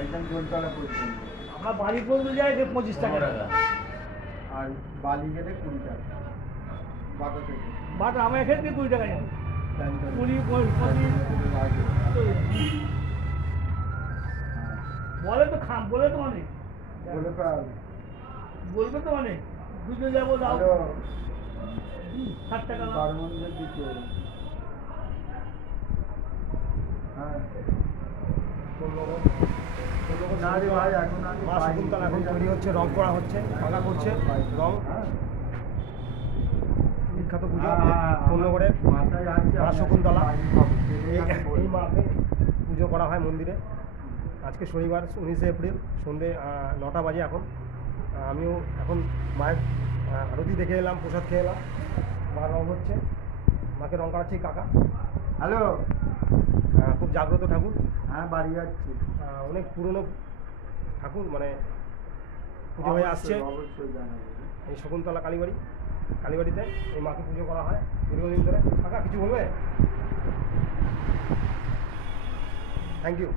একদম গোলতলা পর্যন্ত। আমার বাড়ি পর্যন্ত যায় যে 25 টাকা। আর বালি গেলে 20 টাকা বাটা থেকে। বাট আমার এখান থেকে 20 টাকা যাবে। 20, 25 বলে তো খাম, বলে তো অনেক বলবে তো অনেক। দুটো যাবো দাও 60 টাকা। বারমন্দির দিকে। হ্যাঁ না রে ভাই, এখন আমি মা শকুন্তলা এখন তৈরি হচ্ছে, রং করা হচ্ছে, পাকা করছে রং। বিখ্যাত পুজো পূর্ণগড়ের মাথায় আসছে মা শকুন্তলা। এই এই মাকে পুজো করা হয় মন্দিরে। আজকে শনিবার 19শে এপ্রিল সন্ধ্যে 9টা বাজে এখন। আমিও এখন মায়ের আরতি দেখে এলাম, প্রসাদ খেয়ে এলাম। মা রং হচ্ছে, মাকে রং করাচ্ছে এই কাকা। হ্যালো। খুব জাগ্রত ঠাকুর। হ্যাঁ বাড়ি যাচ্ছি। অনেক পুরনো ঠাকুর, মানে পুজো হয়ে আসছে। অবশ্যই জানাবো। এই শকুন্তলা কালীবাড়িতে এই মাকে পুজো করা হয় দীর্ঘদিন ধরে। কাকা কিছু বলবে? Thank you.